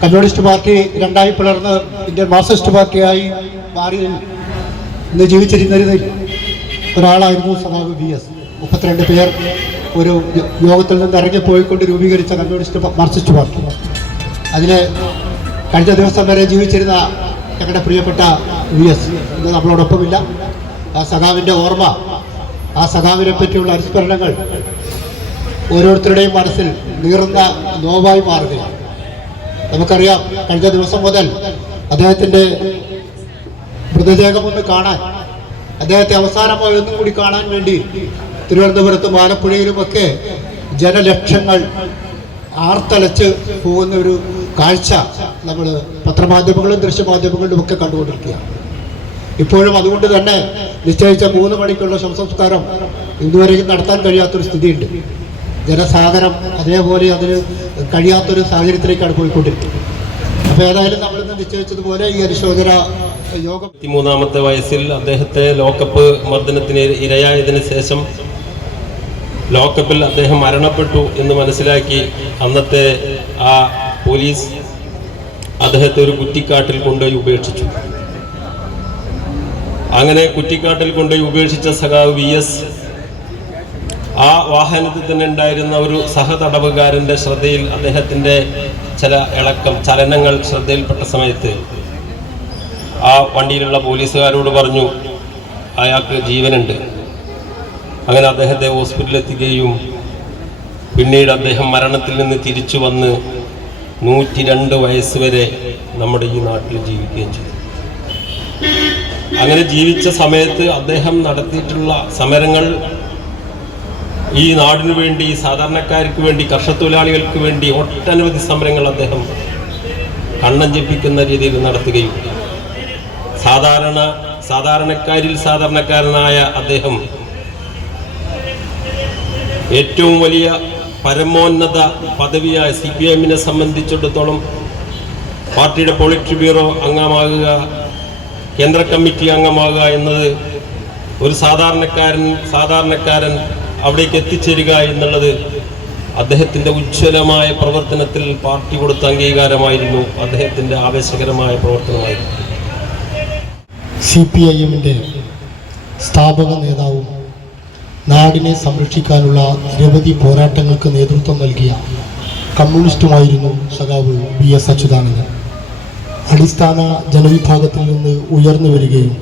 Communist party രണ്ടായി പിളർന്ന് Indian Marxist പാർട്ടിയായി മാറി ഇന്ന് ജീവിച്ചിരുന്നതിൽ ഒരാളായിരുന്നു സഖാവ് വി എസ്. മുപ്പത്തിരണ്ട് പേർ ഒരു യോഗത്തിൽ നിന്ന് ഇറങ്ങിപ്പോയിക്കൊണ്ട് രൂപീകരിച്ച കമ്മ്യൂണിസ്റ്റ് മാർക്സിസ്റ്റ് പാർട്ടി. അതിൽ കഴിഞ്ഞ ദിവസം വരെ ജീവിച്ചിരുന്ന ഞങ്ങളുടെ പ്രിയപ്പെട്ട വി എസ്. ഇന്ന് നമ്മളോടൊപ്പമില്ല. ആ സഖാവിന്റെ ഓർമ്മ ആ സഖാവിനെ പറ്റിയുള്ള അനുസ്മരണങ്ങൾ ഓരോരുത്തരുടെയും മനസ്സിൽ നീറുന്ന നോവായി മാറുകയാണ്. നമുക്കറിയാം കഴിഞ്ഞ ദിവസം മുതൽ അദ്ദേഹത്തിന്റെ മൃതദേഹം ഒന്ന് കാണാൻ അദ്ദേഹത്തെ അവസാനമായി ഒന്നും കൂടി കാണാൻ വേണ്ടി തിരുവനന്തപുരത്തും ആലപ്പുഴയിലുമൊക്കെ ജനലക്ഷങ്ങൾ ആർത്തലച്ച് പോകുന്ന ഒരു കാഴ്ച നമ്മൾ പത്രമാധ്യമങ്ങളും ദൃശ്യമാധ്യമങ്ങളിലും ഒക്കെ കണ്ടുകൊണ്ടിരിക്കുകയാണ്. ഇപ്പോഴും അതുകൊണ്ട് തന്നെ നിശ്ചയിച്ച മൂന്ന് മണിക്കുള്ള ശവസംസ്കാരം ഇന്നുവരെയും നടത്താൻ കഴിയാത്തൊരു സ്ഥിതിയുണ്ട്. ജനസാഗരം അതേപോലെ അതിന് കഴിയാത്തൊരു സാഹചര്യത്തിലേക്കാണ് പോയിക്കൊണ്ടിരിക്കുന്നത്. അപ്പോൾ ഏതായാലും നമ്മളിന്ന് നിശ്ചയിച്ചതുപോലെ ഈ അനുശോചന യോഗം മൂന്നാമത്തെ വയസ്സിൽ അദ്ദേഹത്തെ ലോക്കപ്പ് മർദ്ദനത്തിന് ഇരയായതിനു ശേഷം ലോക്കപ്പിൽ അദ്ദേഹം മരണപ്പെട്ടു എന്ന് മനസ്സിലാക്കി അന്നത്തെ ആ പോലീസ് അദ്ദേഹത്തെ ഒരു കുറ്റിക്കാട്ടിൽ കൊണ്ടുപോയി ഉപേക്ഷിച്ചു. അങ്ങനെ കുറ്റിക്കാട്ടിൽ കൊണ്ടുപോയി ഉപേക്ഷിച്ച സഖാവ് വി എസ് ആ വാഹനത്തിൽ തന്നെ ഉണ്ടായിരുന്ന ഒരു സഹതടവുകാരന്റെ ശ്രദ്ധയിൽ അദ്ദേഹത്തിന്റെ ചില ഇളക്കം ചലനങ്ങൾ ശ്രദ്ധയിൽപ്പെട്ട സമയത്ത് ആ വണ്ടിയിലുള്ള പോലീസുകാരോട് പറഞ്ഞു അയാൾക്ക് ജീവനുണ്ട്. അങ്ങനെ അദ്ദേഹത്തെ ഹോസ്പിറ്റലിൽ എത്തിക്കുകയും പിന്നീട് അദ്ദേഹം മരണത്തിൽ നിന്ന് തിരിച്ചു വന്ന് നൂറ്റി രണ്ട് വയസ്സ് വരെ നമ്മുടെ ഈ നാട്ടിൽ ജീവിക്കുകയും ചെയ്തു. അങ്ങനെ ജീവിച്ച സമയത്ത് അദ്ദേഹം നടത്തിയിട്ടുള്ള സമരങ്ങൾ ഈ നാടിനു വേണ്ടി സാധാരണക്കാർക്ക് വേണ്ടി കർഷത്തൊഴിലാളികൾക്ക് വേണ്ടി ഒട്ടനവധി സമരങ്ങൾ അദ്ദേഹം കണ്ണഞ്ചിപ്പിക്കുന്ന രീതിയിൽ നടത്തുകയും സാധാരണ സാധാരണക്കാരിൽ സാധാരണക്കാരനായ അദ്ദേഹം ഏറ്റവും വലിയ പരമോന്നത പദവിയായ സി പി എമ്മിനെ സംബന്ധിച്ചിടത്തോളം പാർട്ടിയുടെ പോളിറ്റ് ബ്യൂറോ അംഗമാകുക കേന്ദ്ര കമ്മിറ്റി അംഗമാകുക എന്നത് ഒരു സാധാരണക്കാരൻ സാധാരണക്കാരൻ അവിടേക്ക് എത്തിച്ചേരുക എന്നുള്ളത് അദ്ദേഹത്തിന്റെ ഉജ്ജ്വലമായ പ്രവർത്തനത്തിൽ പാർട്ടി കൊടുത്ത അംഗീകാരമായിരുന്നു. അദ്ദേഹത്തിന്റെ ആവേശകരമായ പ്രവർത്തനമായിരുന്നു. സി പി ഐ എമ്മിന്റെ സ്ഥാപക നേതാവും നാടിനെ സംരക്ഷിക്കാനുള്ള നിരവധി പോരാട്ടങ്ങൾക്ക് നേതൃത്വം നൽകിയ കമ്മ്യൂണിസ്റ്റുമായിരുന്നു സഖാവ് വി എസ് അച്യുതാനന്ദൻ. അടിസ്ഥാന ജനവിഭാഗത്തിൽ നിന്ന് ഉയർന്നു വരികയും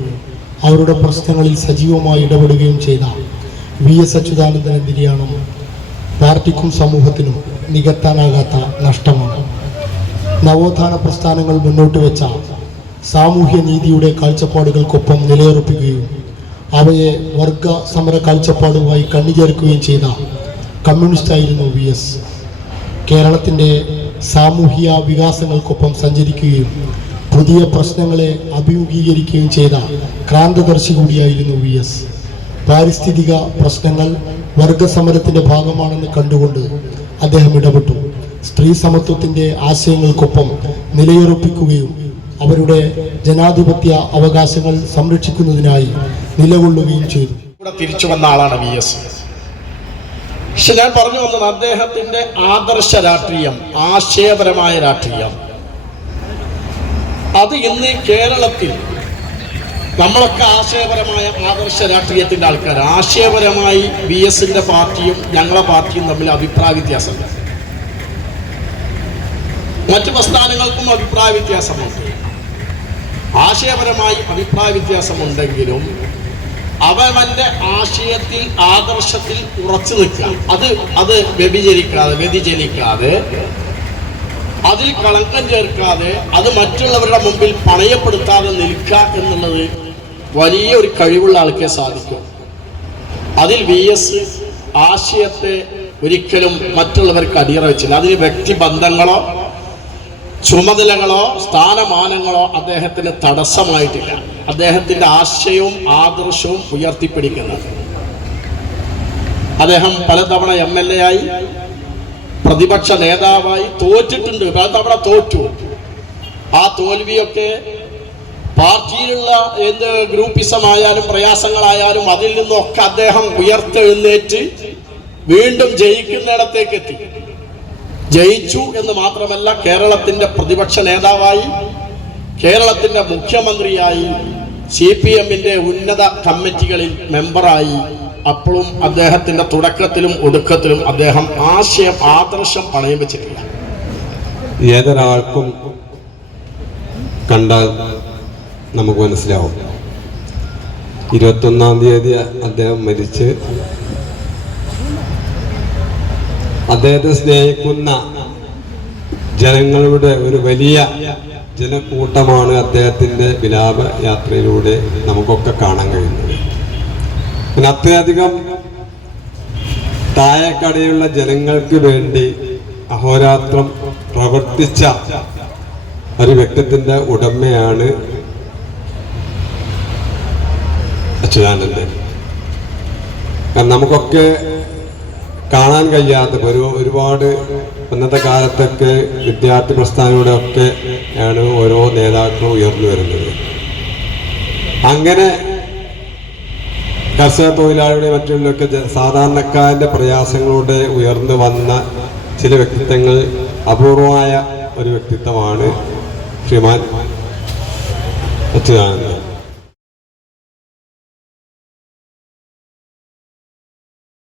അവരുടെ പ്രശ്നങ്ങളിൽ സജീവമായി ഇടപെടുകയും ചെയ്ത വി എസ് അച്യുതാനന്ദന്റെ നിര്യാണം പാർട്ടിക്കും സമൂഹത്തിനും നികത്താനാകാത്ത നഷ്ടമാണ്. നവോത്ഥാന പ്രസ്ഥാനങ്ങൾ മുന്നോട്ട് വെച്ച സാമൂഹ്യ നീതിയുടെ കാഴ്ചപ്പാടുകൾക്കൊപ്പം നിലയുറപ്പിക്കുകയും അവയെ വർഗ സമര കാഴ്ചപ്പാടുമായി കണ്ണിചേർക്കുകയും ചെയ്ത കമ്മ്യൂണിസ്റ്റായിരുന്നു വി എസ്. കേരളത്തിന്റെ സാമൂഹിക വികാസങ്ങൾക്കൊപ്പം സഞ്ചരിക്കുകയും പുതിയ പ്രശ്നങ്ങളെ അഭിമുഖീകരിക്കുകയും ചെയ്ത ക്രാന്തദർശി കൂടിയായിരുന്നു വി എസ്. പാരിസ്ഥിതിക പ്രശ്നങ്ങൾ വർഗസമരത്തിന്റെ ഭാഗമാണെന്ന് കണ്ടുകൊണ്ട് അദ്ദേഹം ഇടപെട്ടു. സ്ത്രീ സമത്വത്തിന്റെ ആശയങ്ങൾക്കൊപ്പം നിലയുറപ്പിക്കുകയും അവരുടെ ജനാധിപത്യ അവകാശങ്ങൾ സംരക്ഷിക്കുന്നതിനായി നിലകൊള്ളുകയും ചെയ്തു. തിരിച്ചു വന്ന ആളാണ് വി എസ്. പക്ഷെ ഞാൻ പറഞ്ഞു വന്നത് അദ്ദേഹത്തിന്റെ ആദർശ രാഷ്ട്രീയം ആശയപരമായ രാഷ്ട്രീയം. അത് ഇന്ന് കേരളത്തിൽ നമ്മളൊക്കെ ആശയപരമായ ആദർശ രാഷ്ട്രീയത്തിന്റെ ആൾക്കാർ ആശയപരമായി ബി എസിന്റെ പാർട്ടിയും ഞങ്ങളെ പാർട്ടിയും തമ്മിൽ അഭിപ്രായ വ്യത്യാസമുണ്ട്. മറ്റു പ്രസ്ഥാനങ്ങൾക്കും അഭിപ്രായ വ്യത്യാസമുണ്ട്. ആശയപരമായി അഭിപ്രായ വ്യത്യാസമുണ്ടെങ്കിലും അവന്റെ ആശയത്തിൽ ആദർശത്തിൽ ഉറച്ചു നിൽക്കുക. അത് അത് വ്യഭിചരിക്കാതെ വ്യതിചലിക്കാതെ അതിൽ കളങ്കം ചേർക്കാതെ അത് മറ്റുള്ളവരുടെ മുമ്പിൽ പണയപ്പെടുത്താതെ നിൽക്കുക എന്നുള്ളത് വലിയ ഒരു കഴിവുള്ള ആൾക്കേ സാധിക്കും. അതിൽ വി എസ് ആശയത്തെ ഒരിക്കലും മറ്റുള്ളവർക്ക് അടിയറ വെച്ചില്ല. അതിന് വ്യക്തിബന്ധങ്ങളോ ചുമതലകളോ സ്ഥാനമാനങ്ങളോ അദ്ദേഹത്തിന് തടസ്സമായിട്ടില്ല. അദ്ദേഹത്തിന്റെ ആശയവും ആദർശവും ഉയർത്തിപ്പിടിക്കുന്നത് അദ്ദേഹം പലതവണ എം എൽ എ ആയി പ്രതിപക്ഷ നേതാവായി തോറ്റിട്ടുണ്ട്. പലതവണ തോറ്റു. ആ തോൽവിയൊക്കെ പാർട്ടിയിലുള്ള എന്ത് ഗ്രൂപ്പിസമായാലും പ്രയാസങ്ങളായാലും അതിൽ നിന്നൊക്കെ അദ്ദേഹം ഉയർത്തെഴുന്നേറ്റ് വീണ്ടും ജയിക്കുന്നിടത്തേക്ക് എത്തി. ജയിച്ചു എന്ന് മാത്രമല്ല കേരളത്തിന്റെ പ്രതിപക്ഷ നേതാവായി കേരളത്തിന്റെ മുഖ്യമന്ത്രിയായി സി പി എമ്മിന്റെ ഉന്നത കമ്മിറ്റികളിൽ മെമ്പറായി. അപ്പോഴും അദ്ദേഹത്തിന്റെ തുടക്കത്തിലും ഒടുക്കത്തിലും അദ്ദേഹം ആശയം ആദർശം പണയം വെച്ചിട്ടില്ല. ഏതൊരാൾക്കും കണ്ടാൽ നമുക്ക് മനസ്സിലാവും. ഇരുപത്തൊന്നാം തീയതി അദ്ദേഹം മരിച്ച്. അദ്ദേഹത്തെ സ്നേഹിക്കുന്ന ജനങ്ങളുടെ ഒരു വലിയ ജനക്കൂട്ടമാണ് അദ്ദേഹത്തിന്റെ വിലാപ യാത്രയിലൂടെ നമുക്കൊക്കെ കാണാൻ കഴിയുന്നത്. പിന്നെ അത്രയധികം താഴെക്കടയുള്ള ജനങ്ങൾക്ക് വേണ്ടി അഹോരാത്രം പ്രവർത്തിച്ച ഒരു വ്യക്തിത്തിന്റെ ഉടമയാണ് അച്യുതാനന്ദൻ. കാരണം നമുക്കൊക്കെ കാണാൻ കഴിയാത്ത ഒരു ഒരുപാട് ഇന്നത്തെ കാലത്തൊക്കെ വിദ്യാർത്ഥി പ്രസ്ഥാനങ്ങളുടെ ഒക്കെ ആണ് ഓരോ നേതാക്കളും ഉയർന്നു വരുന്നത്. അങ്ങനെ കർഷക തൊഴിലാളിയുടെ മറ്റുള്ളൊക്കെ സാധാരണക്കാരന്റെ പ്രയാസങ്ങളുടെ ഉയർന്നു വന്ന ചില വ്യക്തിത്വങ്ങൾ അപൂർവമായ ഒരു വ്യക്തിത്വമാണ് ശ്രീമാൻ അച്യുതാനന്ദൻ.